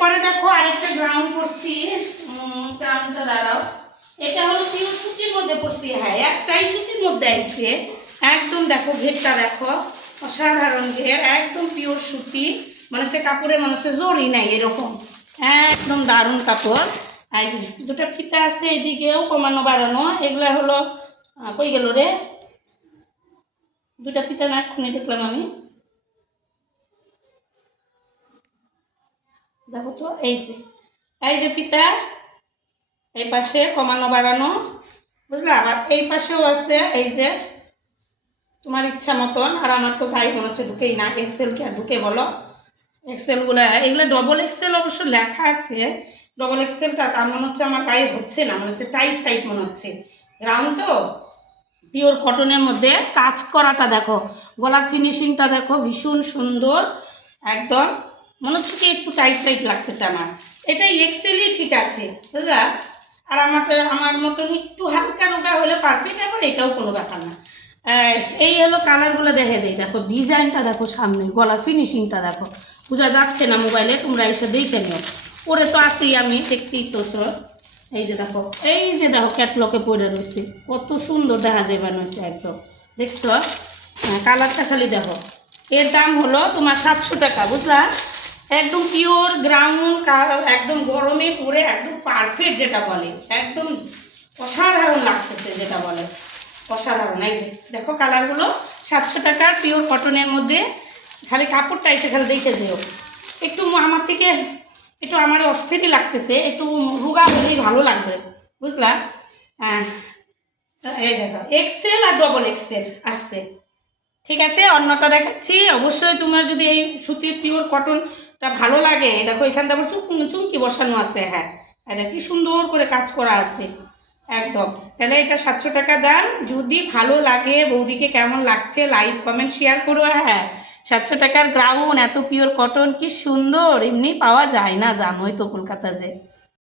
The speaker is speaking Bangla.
এরপরে দেখো আরেকটা গ্রাউন্ড করছি। গ্রাউন্ডটা দাঁড়াও, এটা হলো পিওর সুতির মধ্যে পড়ছি। হ্যাঁ, একটাই সুতির মধ্যে আইছে একদম। দেখো ঘেরটা দেখো, অসাধারণ ঘের, একদম পিওর সুতি। মনে হচ্ছে কাপড়ে মনে হচ্ছে জরি নাই, এরকম একদম দারুণ কাপড়। এই যে দুটো ফিতা আছে এদিকেও কমানো বাড়ানো। এগুলা হলো কই গেল রে, দুটা ফিতা না এক্ষুনি দেখলাম আমি। দেখো তো, এই যে ফিতা, এই পাশে কমানো বাড়ানো, বুঝলা? আবার এই পাশেও আছে, এই যে তোমার ইচ্ছা মতন। আর আমার তো গায়ে মনে হচ্ছে ঢুকেই না, এক্সেল কি আর ঢুকে বলো? এক্সেলগুলো, এগুলো ডবল এক্সেল অবশ্য লেখা আছে। ডবল এক্সেলটা তার মনে হচ্ছে আমার গায়ে হচ্ছে না, মনে হচ্ছে টাইট টাইট মনে হচ্ছে। গ্রাউন্ড তো পিওর কটনের মধ্যে কাজ করাটা দেখো, গলার ফিনিশিংটা দেখো, ভীষণ সুন্দর একদম। মনে হচ্ছে কি একটু টাইট টাইট লাগতেছে আমার। এটাই এক্সেলই ঠিক আছে, বুঝলা? আর আমার মতন একটু হালকা রোগা হলে পারফেক্ট। আবার এটাও কোনো ব্যাপার না। এই হলো কালারগুলো দেখে দেই। দেখো ডিজাইনটা দেখো, সামনে গলার ফিনিশিংটা দেখো, বোঝা যাচ্ছে না মোবাইলে, তোমরা এসে দেখে নিও। পরে তো আসি আমি, দেখতেই তো স্যার। এই যে দেখো, এই যে দেখো ক্যাটলকে পরে রয়েছে, কত সুন্দর দেখা যায় বানিয়েছে একদম, দেখছো? হ্যাঁ, কালারটা খালি দেখো। এর দাম হলো তোমার 700 টাকা, বুঝলা? একদম পিওর গ্রাউন্ড, একদম গরমে পরে একদম পারফেক্ট যেটা বলে, একদম অসাধারণ লাগতেছে যেটা বলে, অসাধারণ। এই যে দেখো কালারগুলো, 700 টাকার পিওর কটনের মধ্যে। খালি কাপড়টা এসে খালি দেখে যেও। একটু আমার থেকে একটু আমার অস্থিরই লাগতেছে, একটু রোগা হলেই ভালো লাগবে, বুঝলা? হ্যাঁ, এই দেখো এক্সেল আর ডবল এক্সেল আসছে। ঠিক আছে, অন্যটা দেখাচ্ছি। অবশ্যই তোমার যদি এই সুতির পিওর কটনটা ভালো লাগে, দেখো এখান থেকে আবার চুমকি বসানো আছে। হ্যাঁ, এটা কি সুন্দর করে কাজ করা আছে একদম। তাহলে এটা 700 টাকা দাম। যদি ভালো লাগে, বৌদিকে কেমন লাগছে লাইক কমেন্ট শেয়ার করো। হ্যাঁ, 700 টাকার গ্রাউন্ড, এত পিওর কটন, কি সুন্দর, এমনি পাওয়া যায় না, জানোই তো কলকাতা যে।